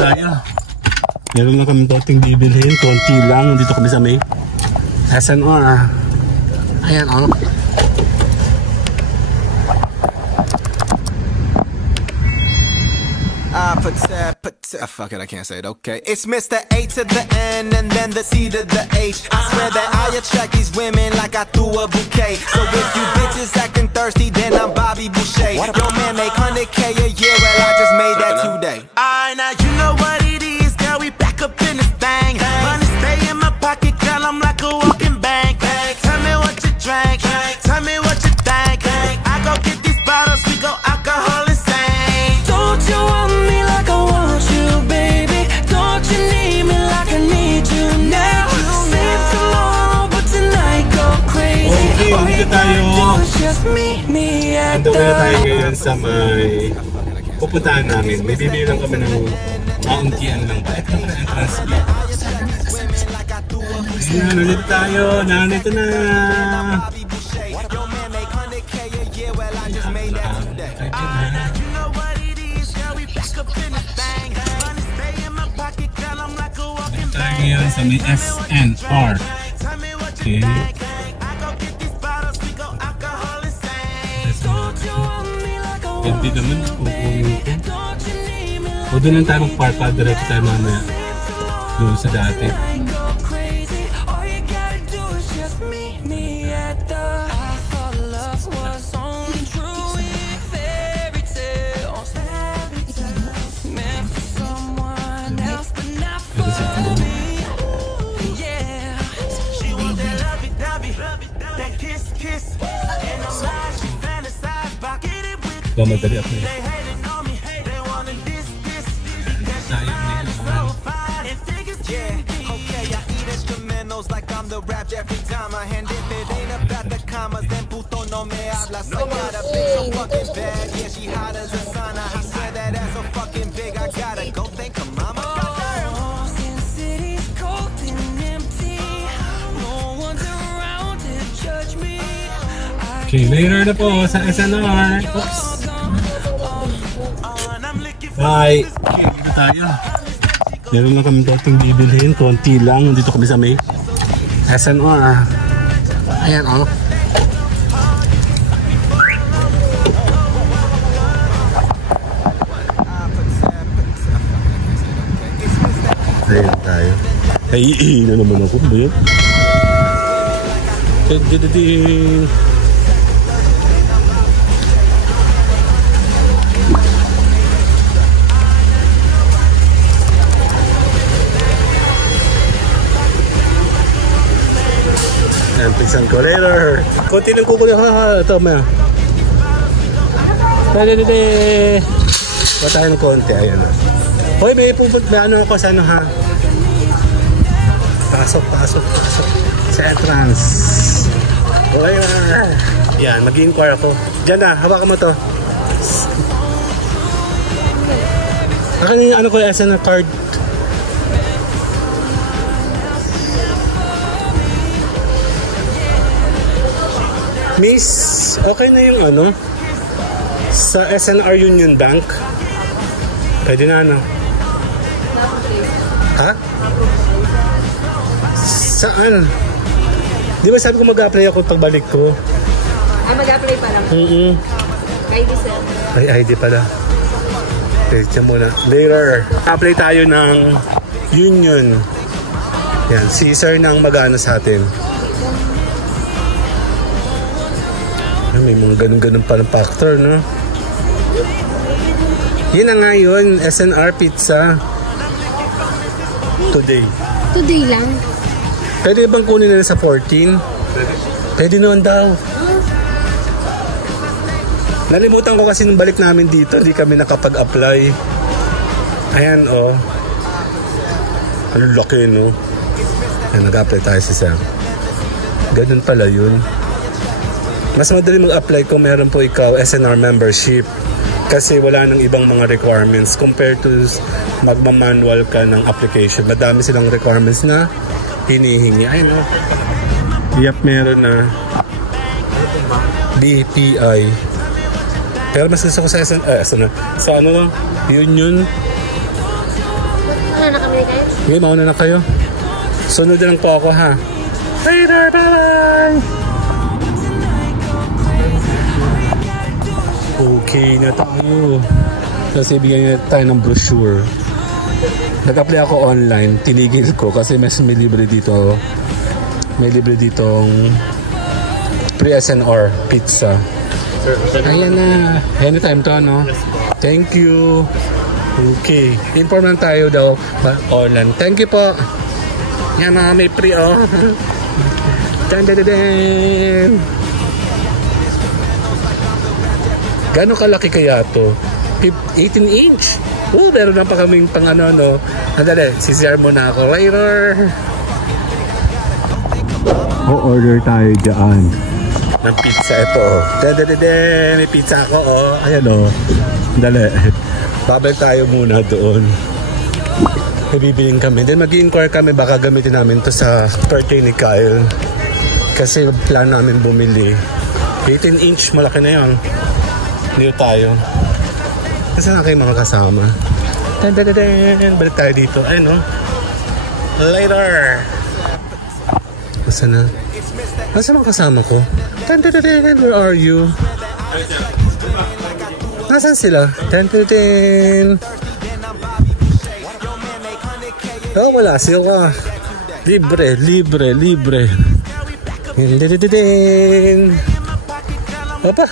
tayo. Meron lang kami dating bibilhin. Konti lang. Dito kami sa may SNR. Ayan o. Fuck it, I can't say it, okay. It's Mr. A to the N and then the C to the H. I swear that I attract these women like I threw a bouquet. So if you bitches acting thirsty, then I'm Bobby Boucher. Yo man make 100K a year, well I just made that today. Now you know what it is, girl, we back up in this thing. Money stay in my pocket, girl, I'm like a walking bank. Tell me what you drank, tell me what you think. I go get these bottles, we go alcohol insane. Don't you want me like I want you, baby? Don't you need me like I need you now? Save tomorrow, but tonight go crazy. Okay, dito tayo. Just meet me at Ando kaya tayo ngayon sa may pupuntahan namin. May bibilang kami ng kauntian lang pa. Ito na entrance fee. Ayan, ulit tayo. Nandito na. Tayo ngayon sa may SNR. Okay. Hindi naman pupunin ko. O doon lang tayo mag-park pa. Diretso tayo mamaya. Doon sa dati. Madali ako eh. Sayang na yun. Okay, later na po sa SNR. Oops. Bye! Dito tayo. Meron lang kami dating bibilhin. Konti lang. Dito kami sa may SNR. Ayan o. Ayan tayo. Ay, na naman ako. Ba yun? Ding. Ayan, pigsan ko later. Kunti lang kukunin. Ito, maya. Dede. Ba't tayo ng konti? Ayan na. Hoy, may ano ako sa ano ha? Pasok. Sa entrance. Okay na. Yan, mag-inquire ako. Diyan na, hawakan mo to. Akin yung ano ko, SNR card. Miss, okay na yung ano? Sa SNR Union Bank? Pwede na ano? Ha? Saan? Di ba sabi ko mag-apply ako pagbalik ko? Mag-apply pa lang? ID sir. Ay, ID pala. Pwede muna. Later. Apply tayo ng Union. Yan, si sir nang mag-ano sa atin. May mga ganun-ganun palang factor, no? Yun na nga yun, SNR Pizza. Today. Today lang? Pwede bang kunin nila sa 14? Pwede naman daw. Nalimutan ko kasi nung balik namin dito, hindi kami nakapag-apply. Ayan, oh. Ano laki, no? Ayan, nag-apply tayo sa Sam. Ganun pala yun. Mas madali mag-apply kung meron po ikaw SNR membership kasi wala nang ibang mga requirements compared to magmamanual ka ng application. Madami silang requirements na hinihingi. Ay no. Yep, meron na BPI. Pero mas gusto ko sa SNR, sa ano lang, Union. Wala na kami kayo? Okay, mauna na kayo. Sunod na lang po ako, ha? Later, bye-bye! Okay na tayo. Kasi bigyan niya tayo ng brochure. Nag-apply ako online. Tinigil ko kasi may libre dito. May libre ditong pre-SNR pizza. Ayan na. Anytime to, no? Thank you. Okay. Inform lang tayo daw. Online. Thank you po. Yan na. May pre, oh. Dan. Gano'ng kalaki kaya to? 18 inch. Oh, meron na pa kaming pang ano, no? Andali, CCR muna ako. Later! O-order tayo dyan ng pizza ito. May pizza ako, oh. Ayan, oh. Dali. Babalik tayo muna doon. Bibiling kami. Then mag-inquire kami, baka gamitin namin to sa birthday ni Kyle. Kasi plan namin bumili. 18 inch, malaki na yun. Dito tayo. Kasi na kayo mga kasama. Balik tayo dito. Ayun, no? Later! Masa na? Masa mga kasama ko? Where are you? Nasaan sila? Oh, wala sila. Libre. Opa.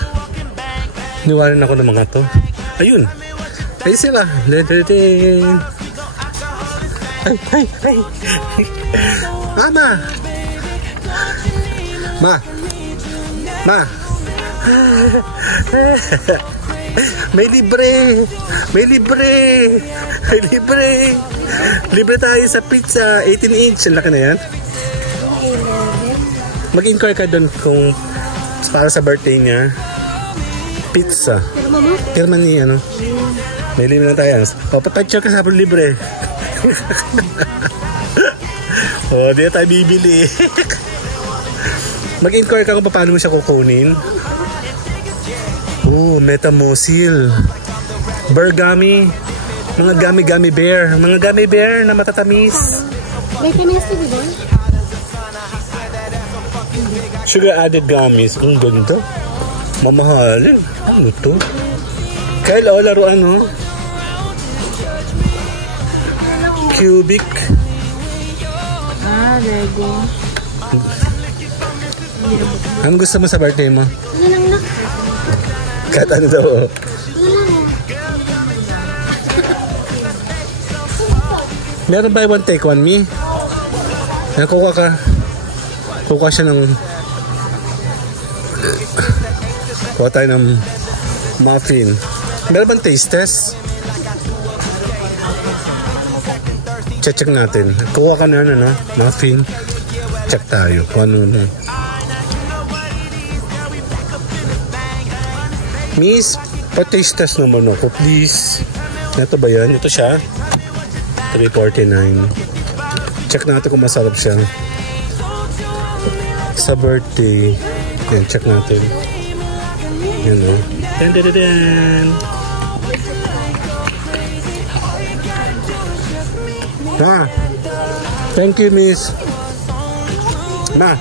Niwanan ako ng mga to. Ayun. Ay sila. Ay. Mama. Ma. May libre. Libre tayo sa pizza. 18 inch. Ang laki na yan. Mag-inquire ka doon kung para sa birthday niya. Pizza. Pirma ni ano. May libre na tayo. O, patouch ka sa libre. O, di na tayo bibili. Mag-inquire ka kung paano mo siya kukunin. Oh, Metamucil. Bergami. Mga gummy bear. Mga gummy bear na matatamis. Vitamins to, diba? Sugar added gummies. Ang ganda. Mamahalin. Ano to? Kyle, o, laruan, no? Cubic. Lego. Ano gusto mo sa birthday mo? Ano lang na? Kahit ano daw. Meron buy one take one me? Kuha ka. Kuha siya ng kuha tayo ng muffin. Meron bang taste test? Check natin. Kuha ka na no? Muffin. Check tayo. Kung ano na. Miss, pa-taste test naman ako, please. Ito ba yan? Ito siya. $3.49. Check natin kung masarap siya. Sa birthday. Yan, check natin. Yan o. Ma! Thank you, miss. Ma!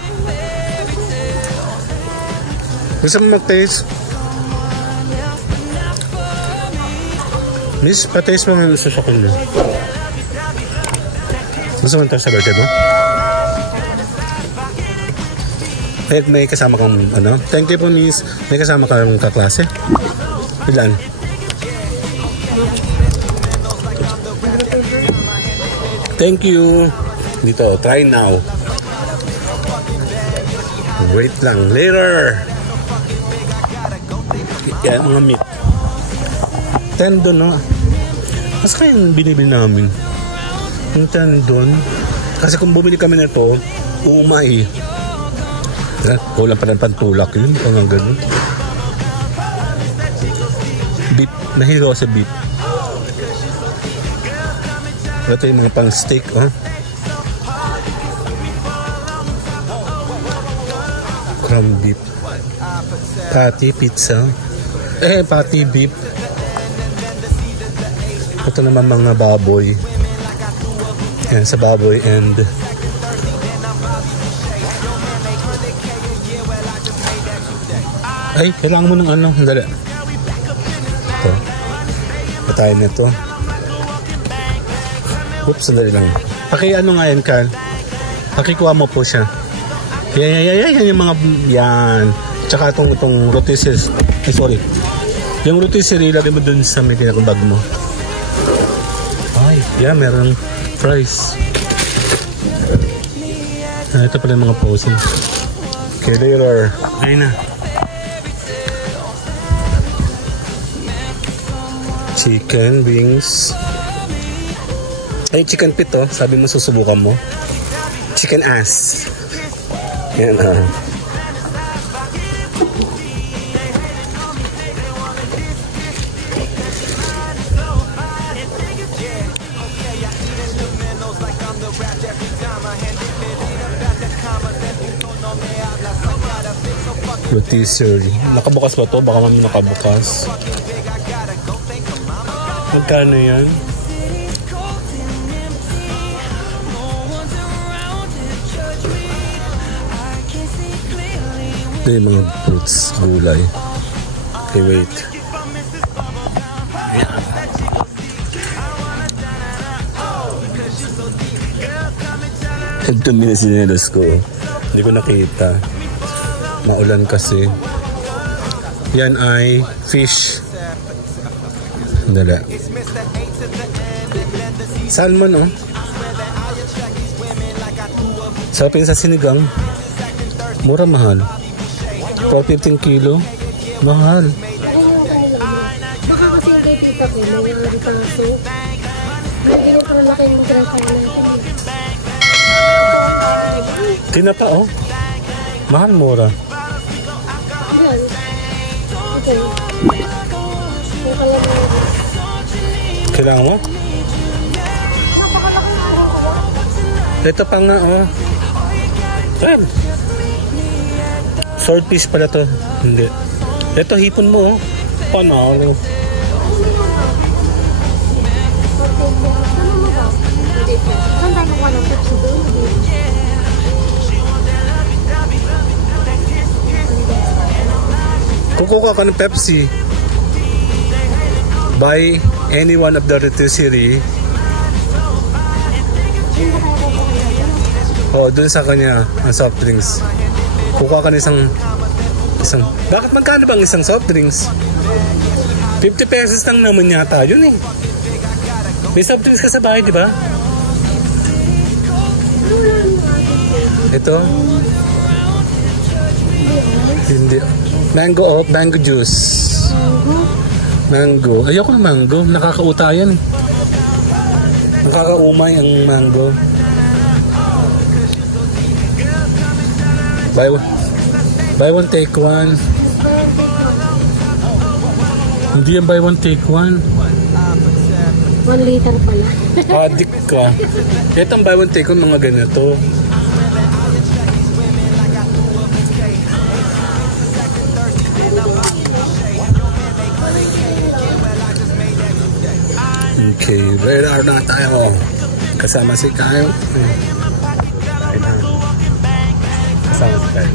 Gusto mo mag-taste? Miss, pa-taste mo nga gusto sa kanya. Gusto mo ito sa birthday mo? May kasama kang ano? Thank you po, miss. May kasama kang kaklase? Ilan? Thank you. Dito, try now. Wait lang. Later. Yan, mga meat. Tendon, no? Mas kaya yung binibili namin. Yung tendon. Kasi kung bumili kami na ito, umay. Kulang pa ng pantulak yun. Kung nga ganun. Beef. Nahilo sa beef. Ito yung mga pang steak, oh. Crumb beef. Patty pizza. Patty beef. Ito naman mga baboy. Yan, sa baboy and ay, kailangan mo ng ano, dali. Ito. Patayin na ito. Oops, sandali lang. Ano nga yan, Carl? Pakikuha mo po siya. Yan yung mga, yan. Tsaka itong rotisserie. Sorry. Yung rotisserie, lagay mo dun sa may kinakabag mo. Ay, yan, meron fries. Ito pala yung mga posing. Okay, later. Ayun na. Chicken wings. Ay, chicken pit to. Sabi mo susubukan mo. Chicken ass. Yan rotisserie. Nakabukas ba to? Baka mami nakabukas. Magkano yan? Ito yung mga fruits, gulay. Okay, wait. Ayan. Ito minasinelos ko. Hindi ko nakita. Maulan kasi. Yan ay fish. Dala. Salmon, oh. Sarapin sa sinigang. Mura, mahal. 4.15 kilo. Mahal. Baka kasi yung kay tita ko, may ritaso. Hindi ko na laki yung grasa natin. Tinapa, oh. Mahal, mura. Yan. Okay. Kailangan mo? Ito pa nga, oh. Ayan. Swordfish pala to. Hindi. Ito, hipon mo, oh. Panalo. Saan tayo makuha ng Pepsi doon? Kung kukuha ka ng Pepsi, buy any one of the rotisserie. Oh, dun sa kanya ang soft drinks. Kukuha ka ng isang bakit magkano bang isang soft drinks? 50 pesos lang naman yata yun eh. May soft drinks ka sa bahay, di ba? Ito? Hindi. Mango juice. Mango. Ayoko ng mango. Nakakautayan. Nakakaumay ang mango. Buy one take one. Hindi yan buy one take one. 1 liter pala. Adik ka. Ito ang buy one take one, mga ganito. Okay, radar na tayo. Kasama si Kyle. Kasama si Kyle.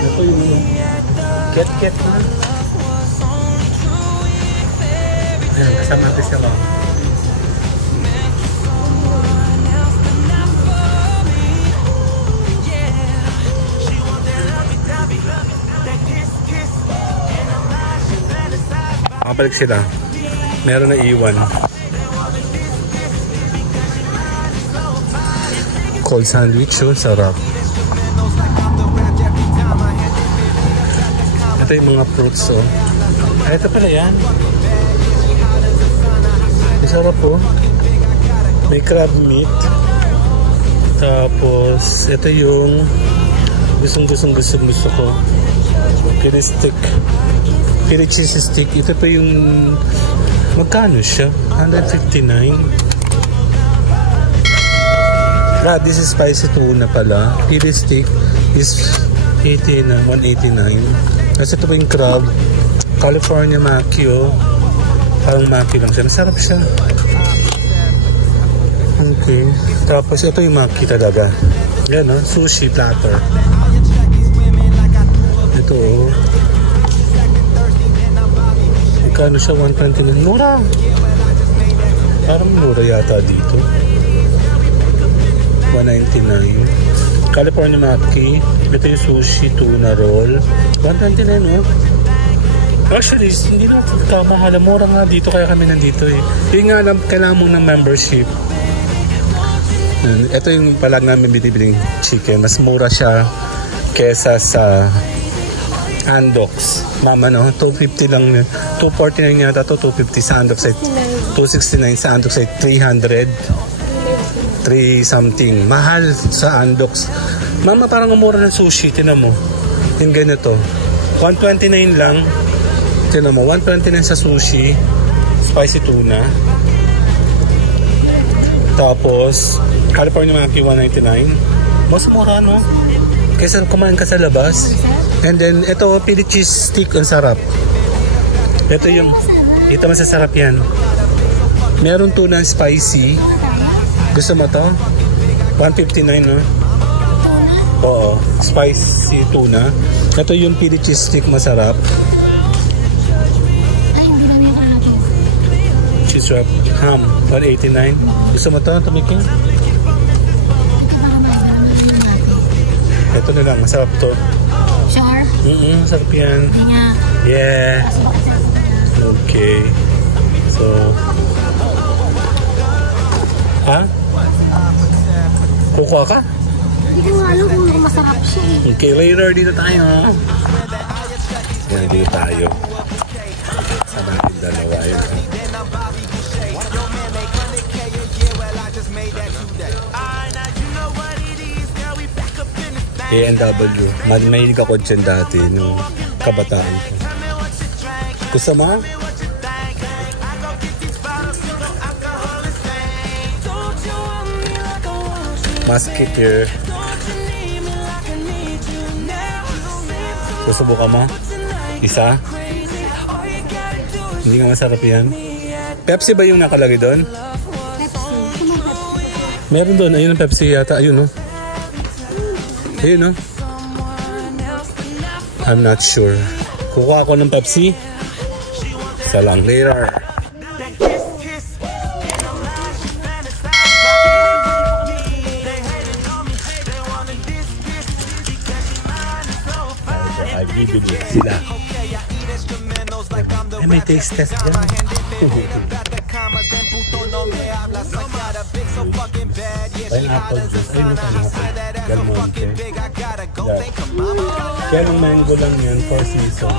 Ito yung ket na. Ayan, kasama natin siya ba? Makabalik sila. Meron na iwan. Cold sandwich, oh, sarap. Ito yung mga fruits, oh. Ito pala yan. Sarap po. May crab meat. Tapos, ito yung gusto ko. Pili stick. Pili cheese stick. Ito pa yung magkano siya? 159. This is spicy tuna pala. Pili steak is 189. Kasi ito po yung crab. California maki, oh. Parang maki lang siya. Masarap siya. Okay. Tapos ito yung maki talaga. Yan, oh. Sushi platter. Ito, oh. Ikano siya? 129. Mura. Parang mura yata dito. 199. California maki. Ito yung sushi tuna roll. 129, oh. Actually, hindi na kamahal. Mura nga dito kaya kami nandito eh. Yung nga lang, kailangan mo ng membership. Ito yung palag namin binibiling chicken. Mas mura siya kesa sa Andox. Mama, no? 250 lang. 249 yata to 250 sa Andox. 269 sa Andox ay 300. 3 something. Mahal sa Andox. Mama, parang umura ng sushi. Tinan mo. Yung ganito. 129 lang. Tinan mo, 129 sa sushi, spicy tuna. Tapos, California maki 199. Mas mura, no? Kaysa kumain ka sa labas. And then, ito, pili cheese stick. Ang sarap. Ito yung, ito masasarap yan. Meron tuna spicy. Gusto mo to? 159, no? Oo, spicy tuna. Ito yung pili cheese stick, masarap. Cheese wrap ham 189. Gusto mo to? Tumikin? Ito na lang, masarap to. Sure? Masarap yan. Hindi nga. Yeah. Okay. So, ha? Kukuha ka? Hindi ko nga alam kung masarap siya eh. Okay, later dito tayo. Yan, dito tayo. Sa natin dalawa yun. A&W. Mahilig ako dyan dati nung kabataan ko. Gusto mo? Musketeer. Susubukan mo? Isa? Hindi nga masarap yan. Pepsi ba yung nakalagay doon? Pepsi. Meron doon. Ayun ang Pepsi yata. Ayun, no? Ayun, no? I'm not sure. Kukuha ako ng Pepsi. Isa lang. Later. I bibili sila. Ay, may taste test dyan. Pineapple juice. Ayun yung pineapple. Del Monte. Kaya nung mango lang yun, 4 season.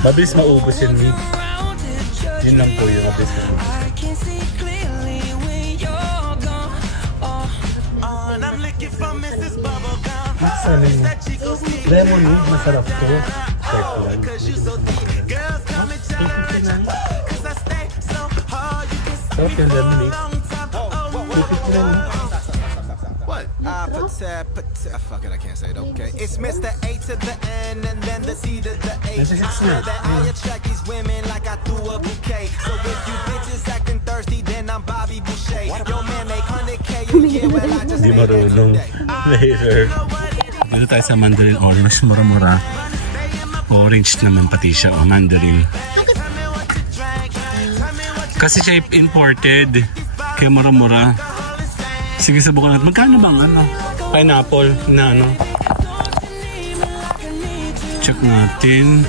Mabilis maubos yun, Nick. Yun lang po yun, mabilis maubos. Sana yun. Lemonade, masarap to. Check ko lang. Sarap yung lemonade. Tipid ko lang. Fuck it, I can't say it, okay. It's Mr. A to the N and then the C to the H. I swear that I attract these women like I threw a bouquet. So if you bitches acting thirsty, then I'm Bobby Boucher. Yo man, make 100K a year, well I just Di marunong. Later. Dito tayo sa Mandarin Orange. Mura-mura. Orange naman pati siya. O, Mandarin. Kasi siya imported. Kaya mura-mura. Sige, subukan natin. Magkano bang ano? Pineapple na ano? Check natin.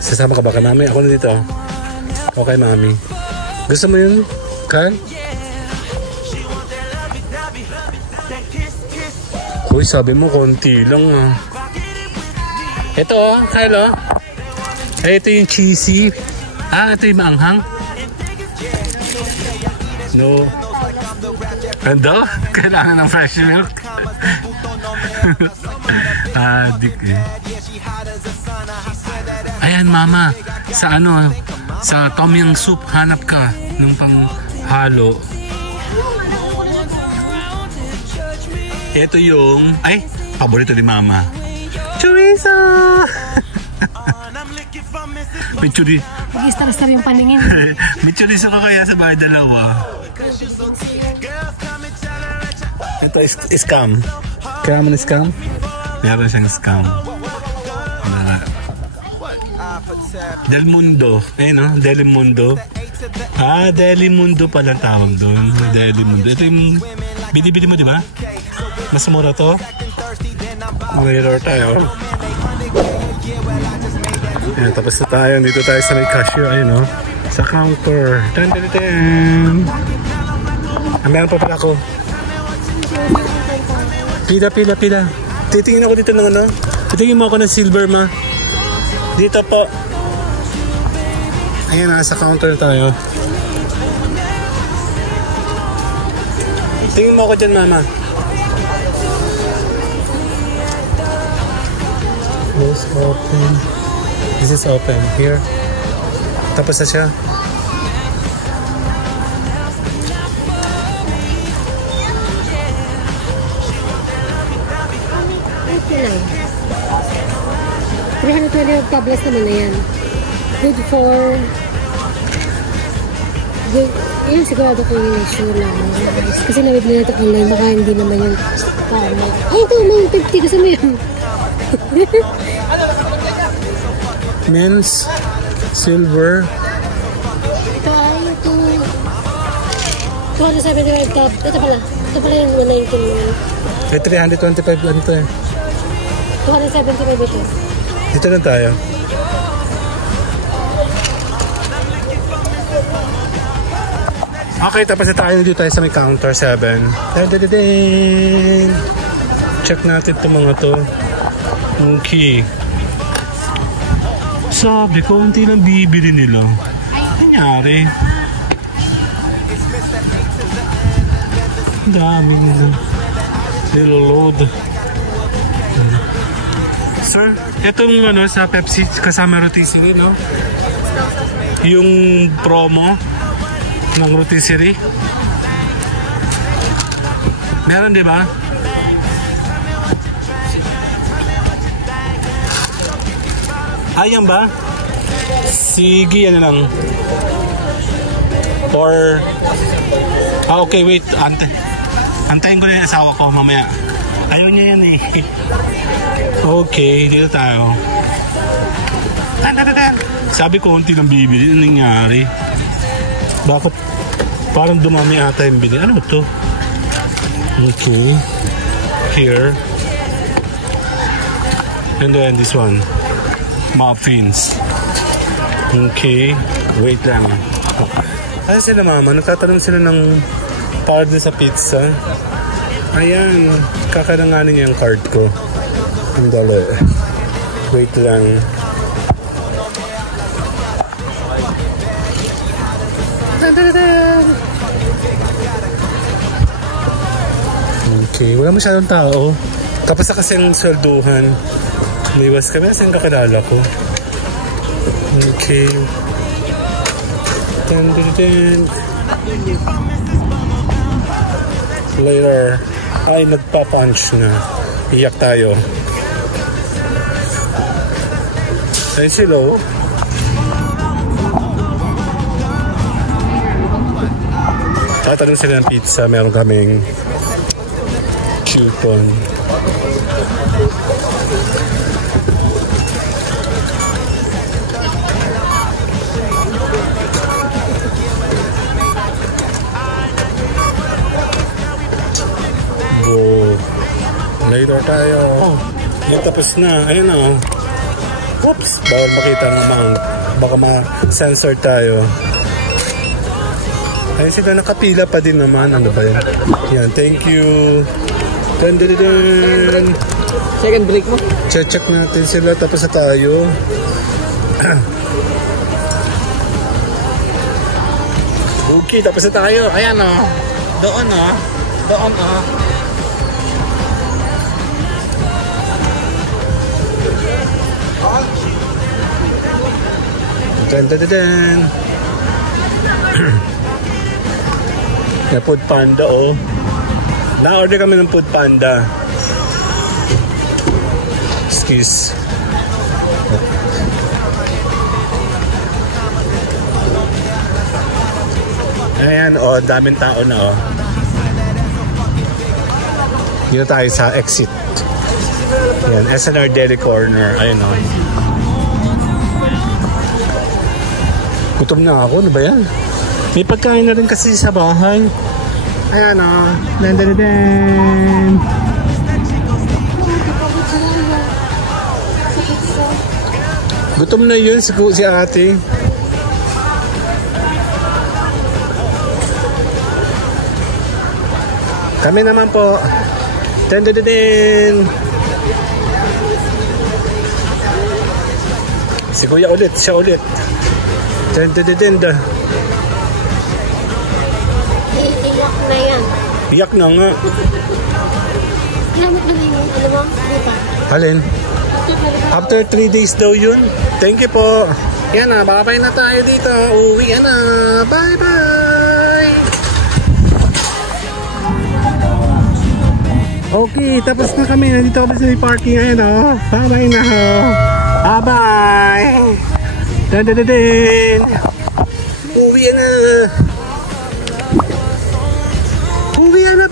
Sasama ka ba kay mami? Ako na dito. Okay, mami. Gusto mo yun, Carl? Uy, sabi mo, konti lang ah. Ito oh, Kyle oh. Ay, ito yung cheesy. Ah, ito yung maanghang. No. Ano? Kailangan ng fresh milk. Adik eh. Ayan mama, sa ano, sa tom yum soup, hanap ka ng panghalo. Ito yung, ay, paborito ni mama. Chorizo! May chorizo. Mag-istar-star yung paningin. May chorizo ka kaya sa bahay dalawa. Ito is scam. Kaya mo na scam? Meron siyang scam. Del Mundo. Ayun no? Del Mundo. Ah, Del Mundo pala tawag doon. Del Mundo. Ito yung bili-bili mo, di ba? Mas mura to. Mirror tayo. Ayan, tapos na tayo. Dito tayo sa may cashier. Ayun no? Sa counter. Tan-tan-tan. Meron pa pala ako. Pila. Titingin ako dito ng ano? Titingin mo ako ng silver, ma. Dito po. Ayan, nasa counter tayo. Tingin mo ako dyan, mama. Close open. This is open. Here. Tapos na siya. $320 tablets naman na yan. Good for... Good. Yun sigurado ko yung sure lang. Kasi nawid na natin online. Baka hindi naman yung tama. Ay, ito! May 50. Kasi mo yun. Men's silver. Ito ay ito. 275 tab. Ito pala. Ito pala yung 119. May 325 lang ito eh. 275 ito. Dito lang tayo. Okay, tapos na tayo. Dito tayo sa may counter 7. Check natin itong mga to. Okay. Sabi ko, hindi lang bibili nila. Nangyari. Ang dami nila. Niloload. Sir, itong ano sa Pepsi kasama rotisserie, no? Yung promo ng rotisserie. Meron, di ba? Ayan ba? Sige, ano lang. Or... okay, wait. Antayin ko na yung asawa ko mamaya. Ayaw niya yan eh. Okay, dito tayo. Sabi ko, konti lang bibili. Ano nangyari? Bakit parang dumami ata yung bili? Ano ba ito? Okay. Here. And then this one. Muffins. Okay. Wait lang. Ano sila mama? Nagtatanong sila ng card sa pizza. Ayan. Kakalanganin niya yung card ko. Ang dali. Wait lang. Okay. Wala masyadong tao. Tapos na kasi ang swelduhan. Liwas kami kasi ang kakilala ko. Okay. Later. Ay, nagpa-punch na. Iyak tayo. Ayun sila. Tatanong sila ng pizza. Meron kaming coupon. Later tayo. Oh, yan tapos na. Ayun na. Oops. Bawal makita ng amount. Baka ma-sensor tayo. Ayun sila. Nakapila pa din naman. Ano ba yan? Yan. Thank you. Dun, dun, dun. Second break mo? Check natin sila. Tapos na tayo. Okay. Tapos na tayo. Ayan o. Doon o. Doon o. Dun, dun, dun, dun. Na Food Panda, oh. Na-order kami ng Food Panda. Excuse. Ayan, oh, daming tao na, oh. Dito tayo sa exit. Ayan, SNR Deli Corner. Ayun, oh. Gutom na ako. Ano ba yan? May pagkain na rin kasi sa bahay. Ayan, oh. Dan. Gutom na yun si ate. Kami naman po. Dan. Si kuya ulit. Siya ulit. Dan. Iyak na yan. Iyak na nga. Ilamot na yung ano mo? Di ba? Halin? After 3 days daw yun. Thank you po. Yan na, babay na tayo dito. Uwi na. Bye-bye. Okay, tapos na kami. Nandito kami sa parking. Ayan o. Bye-bye na ho. Bye-bye. Dan. Uwi na. Uwi na.